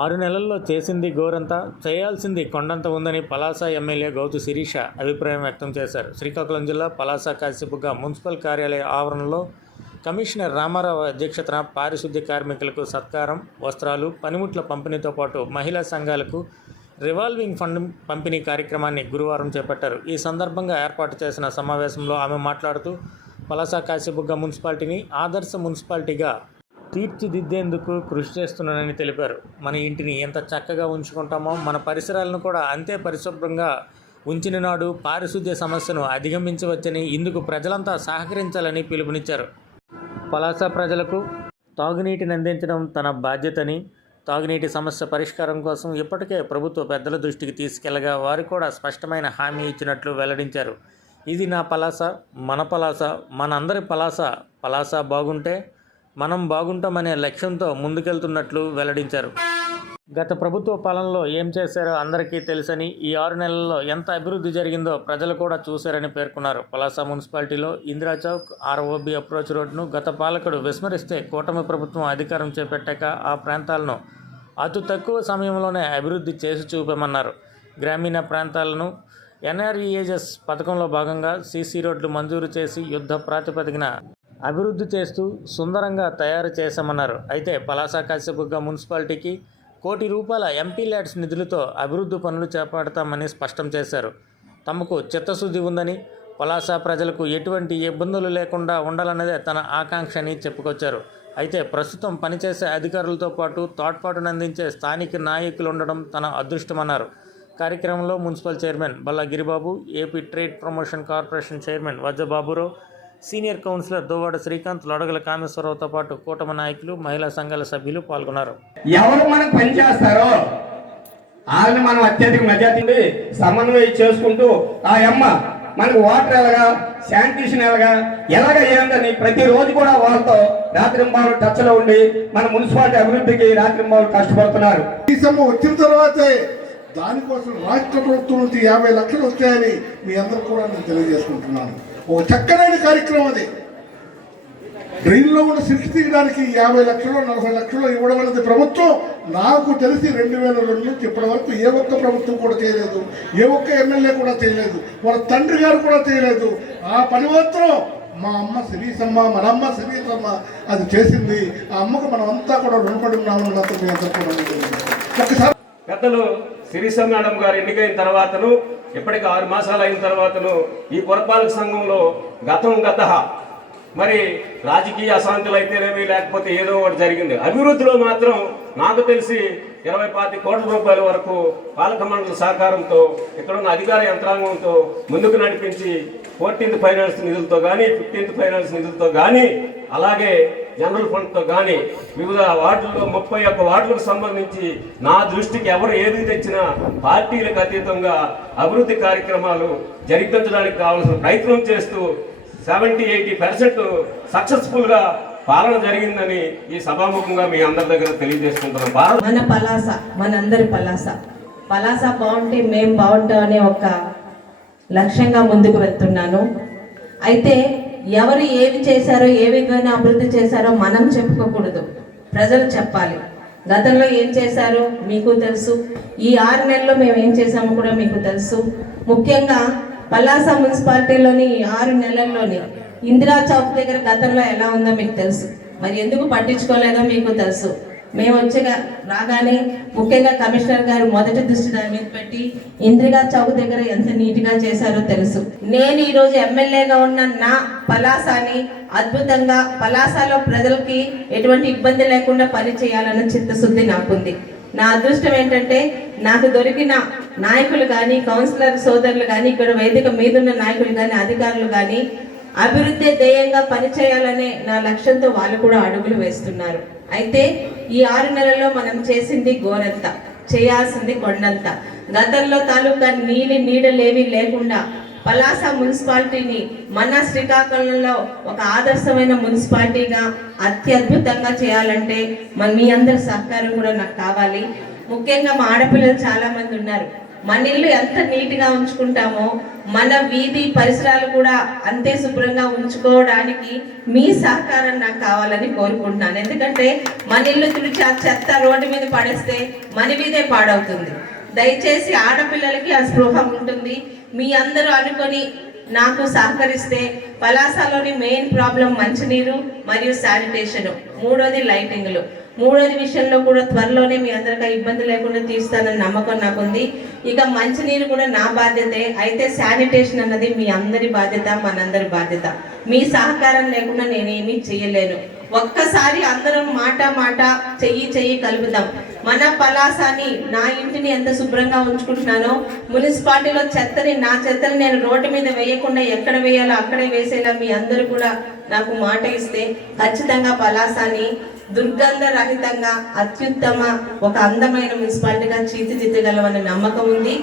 ఆరు నెలల్లో చేసింది గోరంతా చేయాల్సింది కొండంత ఉందని పలాస ఎమ్మెల్యే గౌతు శిరీష అభిప్రాయం వ్యక్తం చేశారు. శ్రీకాకుళం జిల్లా పలాస కాశీపుగా మున్సిపల్ కార్యాలయ ఆవరణలో కమిషనర్ రామారావు అధ్యక్షతన పారిశుద్ధ్య కార్మికులకు సత్కారం వస్త్రాలు పనిముట్ల పంపిణీతో పాటు మహిళా సంఘాలకు రివాల్వింగ్ ఫండ్ పంపిణీ కార్యక్రమాన్ని గురువారం చేపట్టారు. ఈ సందర్భంగా ఏర్పాటు చేసిన సమావేశంలో ఆమె మాట్లాడుతూ పలాస కాశీబుగ్గ మున్సిపాలిటీని ఆదర్శ మున్సిపాలిటీగా తీర్చిదిద్దేందుకు కృషి చేస్తున్నానని తెలిపారు. మన ఇంటిని ఎంత చక్కగా ఉంచుకుంటామో మన పరిసరాలను కూడా అంతే పరిశుభ్రంగా ఉంచిన నాడు పారిశుద్ధ్య సమస్యను అధిగమించవచ్చని ఇందుకు ప్రజలంతా సహకరించాలని పిలుపునిచ్చారు. పలాస ప్రజలకు తాగునీటిని అందించడం తన బాధ్యతని తాగునీటి సమస్య పరిష్కారం కోసం ఇప్పటికే ప్రభుత్వ పెద్దల దృష్టికి తీసుకెళ్ళగా వారు కూడా స్పష్టమైన హామీ ఇచ్చినట్లు వెల్లడించారు. ఇది నా పలాస మన పలాస మనందరి పలాస. పలాస బాగుంటే మనం బాగుంటామనే లక్ష్యంతో ముందుకెళ్తున్నట్లు వెల్లడించారు. గత ప్రభుత్వ పాలనలో ఏం చేశారో అందరికీ తెలుసని ఈ ఆరు నెలల్లో ఎంత అభివృద్ధి జరిగిందో ప్రజలు కూడా చూశారని పేర్కొన్నారు. పలాస మున్సిపాలిటీలో ఇందిరా చౌక్ ఆర్ఓబి అప్రోచ్ రోడ్ను గత పాలకుడు విస్మరిస్తే కూటమి ప్రభుత్వం అధికారం చేపట్టాక ఆ ప్రాంతాలను అతి తక్కువ సమయంలోనే అభివృద్ధి చేసి చూపామన్నారు. గ్రామీణ ప్రాంతాలను ఎన్ఆర్ఈఏజెస్ పథకంలో భాగంగా సీసీ రోడ్లు మంజూరు చేసి యుద్ధ ప్రాతిపదికన అభివృద్ధి చేస్తూ సుందరంగా తయారు చేశామన్నారు. అయితే పలాస కాశ్యపుగ్గ మున్సిపాలిటీకి కోటి రూపాయల ఎంపీ ల్యాడ్స్ నిధులతో అభివృద్ధి పనులు చేపడతామని స్పష్టం చేశారు. తమకు చిత్తశుద్ధి ఉందని పలాస ప్రజలకు ఎటువంటి ఇబ్బందులు లేకుండా ఉండాలన్నదే తన ఆకాంక్ష అని చెప్పుకొచ్చారు. అయితే ప్రస్తుతం పనిచేసే అధికారులతో పాటు తోడ్పాటును అందించే స్థానిక నాయకులు ఉండడం తన అదృష్టమన్నారు. కార్యక్రమంలో municipal chairman Balla Giribabu AP trade promotion corporation chairman Vajja Baburao senior councillor Dovada Srikanth Lodagala కామేశ్వరరావుతో పాటు కూటమి నాయకులు మహిళా సంఘాల సభ్యులు పాల్గొన్నారు. ఎవరు మనకు పని చేస్తారో వాళ్ళని మనం అత్యధిక మెజార్టీ సమన్వయం చేసుకుంటూ ఆ అమ్మ మనకు వాటర్ ఎలాగా శానిటేషన్ ఎలాగా ఎలాగ ఏందని ప్రతిరోజు కూడా వాళ్ళతో రాత్రింబావులు టచ్లో ఉండి మన మున్సిపాలిటీ అభివృద్ధికి రాత్రింబావులు కష్టపడుతున్నారు. ఈ సమ్మ వచ్చిన తర్వాతే దానికోసం రాష్ట్ర ప్రభుత్వం నుంచి యాభై లక్షలు వస్తాయని మీ అందరికి కూడా నేను తెలియజేసుకుంటున్నాను. ఒక చక్కనైన కార్యక్రమం అది. డ్రైన్లో ఉన్న సిక్స్ తీయడానికి యాభై లక్షలు నలభై లక్షలు ఇవ్వడం అనేది ప్రభుత్వం. నాకు తెలిసి రెండు వేల రెండు నుంచి ఇప్పటి వరకు ఏ ఒక్క ప్రభుత్వం కూడా చేయలేదు. ఏ ఒక్క ఎమ్మెల్యే కూడా చేయలేదు. వాళ్ళ తండ్రి గారు కూడా చేయలేదు. ఆ పని మాత్రం మా అమ్మ శరీసమ్మ మన అమ్మ శరీసమ్మ అది చేసింది. ఆ అమ్మకు మనం అంతా కూడా రుణపడి ఉన్నామని మాత్రం ఒకసారి పెద్దలు సిరిస మేడం గారు ఎన్నికైన తర్వాతను ఇప్పటికి ఆరు మాసాలు అయిన తర్వాతను ఈ పురపాలక సంఘంలో గతం గత. మరి రాజకీయ అశాంతులు అయితేనేమి లేకపోతే ఏదో ఒకటి జరిగింది. అభివృద్ధిలో మాత్రం నాకు తెలిసి ఇరవై పాతి కోట్ల రూపాయల వరకు పాలక మండలి సహకారంతో ఇక్కడ ఉన్న అధికార యంత్రాంగంతో ముందుకు నడిపించి ఫోర్టీన్త్ ఫైనాన్స్ నిధులతో కానీ ఫిఫ్టీన్త్ ఫైనాన్స్ నిధులతో కానీ అలాగే జనరల్ ఫండ్తో కానీ వివిధ వార్డుల్లో ముప్పై ఒక్క వార్డులకు సంబంధించి నా దృష్టికి ఎవరు ఏది తెచ్చినా పార్టీలకు అతీతంగా అభివృద్ధి కార్యక్రమాలు జరిపించడానికి కావాల్సిన ప్రయత్నం చేస్తూ సెవెంటీ ఎయిటీ పర్సెంట్ సక్సెస్ఫుల్గా పాలన జరిగిందని ఈ సభాముఖంగా మీ అందరి దగ్గర తెలియజేసుకుంటున్నాం. భారత మన పలాస మనందరి పలాస. పలాస బాగుంటే మేం బాగుంటాం అనే ఒక లక్ష్యంగా ముందుకు వెళ్తున్నాను. అయితే ఎవరు ఏమి చేశారో ఏ విధంగా అభివృద్ధి చేశారో మనం చెప్పుకోకూడదు. ప్రజలు చెప్పాలి. గతంలో ఏం చేశారో మీకు తెలుసు. ఈ ఆరు నెలల్లో మేము ఏం చేసామో కూడా మీకు తెలుసు. ముఖ్యంగా పలాస మున్సిపాలిటీలోని ఈ ఆరు నెలల్లోని ఇందిరా చౌక్ దగ్గర గతంలో ఎలా ఉందో మీకు తెలుసు. మరి ఎందుకు పట్టించుకోలేదో మీకు తెలుసు. మేము వచ్చేగా రాగానే ముఖ్యంగా కమిషనర్ గారు మొదటి దృష్టి దాని మీద పెట్టి ఇందిరా చౌక్ దగ్గర ఎంత నీట్గా చేశారో తెలుసు. నేను ఈరోజు ఎమ్మెల్యేగా ఉన్న నా పలాసాని అద్భుతంగా పలాసాలో ప్రజలకి ఎటువంటి ఇబ్బంది లేకుండా పని చేయాలన్న చిత్తశుద్ధి నాకుంది. నా అదృష్టం ఏంటంటే నాకు దొరికిన నాయకులు కానీ కౌన్సిలర్ సోదరులు కానీ ఇక్కడ వేదిక మీదున్న నాయకులు కానీ అధికారులు కానీ అభివృద్ధి ధ్యేయంగా పనిచేయాలనే నా లక్ష్యంతో వాళ్ళు కూడా అడుగులు వేస్తున్నారు. అయితే ఈ ఆరు నెలల్లో మనం చేసింది గోరంత చేయాల్సింది కొండంత. గతంలో తాలూకా నీలి నీడలేవి లేకుండా పలాస మున్సిపాలిటీని మన శ్రీకాకుళంలో ఒక ఆదర్శమైన మున్సిపాలిటీగా అత్యద్భుతంగా చేయాలంటే మన మీ అందరి సహకారం కూడా నాకు కావాలి. ముఖ్యంగా మా ఆడపిల్లలు చాలామంది ఉన్నారు. మన ఇల్లు ఎంత నీట్గా ఉంచుకుంటామో మన వీధి పరిసరాలు కూడా అంతే శుభ్రంగా ఉంచుకోవడానికి మీ సహకారం నాకు కావాలని కోరుకుంటున్నాను. ఎందుకంటే మన ఇల్లు తుడిచి ఆ చెత్త రోడ్డు మీద పడేస్తే మన వీధే పాడవుతుంది. దయచేసి ఆడపిల్లలకి ఆ స్పృహ ఉంటుంది. మీ అందరూ అనుకొని నాకు సహకరిస్తే పలాసలోని మెయిన్ ప్రాబ్లం మంచినీరు మరియు శానిటేషన్. మూడోది లైటింగ్లు. మూడోది విషయంలో కూడా త్వరలోనే మీ అందరికీ ఇబ్బంది లేకుండా తీస్తానని నమ్మకం నాకుంది. ఇక మంచినీరు కూడా నా బాధ్యతే. అయితే శానిటేషన్ అన్నది మీ అందరి బాధ్యత మనందరి బాధ్యత. మీ సహకారం లేకుండా నేనేమీ చేయలేను. ఒక్కసారి అందరం మాట మాట చెయ్యి చెయ్యి కలుపుదాం. మన పలాసాని నా ఇంటిని ఎంత శుభ్రంగా ఉంచుకుంటున్నానో మున్సిపాలిటీలో చెత్తని నా చెత్తని నేను రోడ్డు మీద వేయకుండా ఎక్కడ వేయాలో అక్కడే వేసేలా మీ అందరూ కూడా నాకు మాట ఇస్తే ఖచ్చితంగా పలాసాని దుర్గంధ రహితంగా అత్యుత్తమ ఒక అందమైన మున్సిపాలిటీగా తీర్చిదిద్దగలమన్న నమ్మకం ఉంది.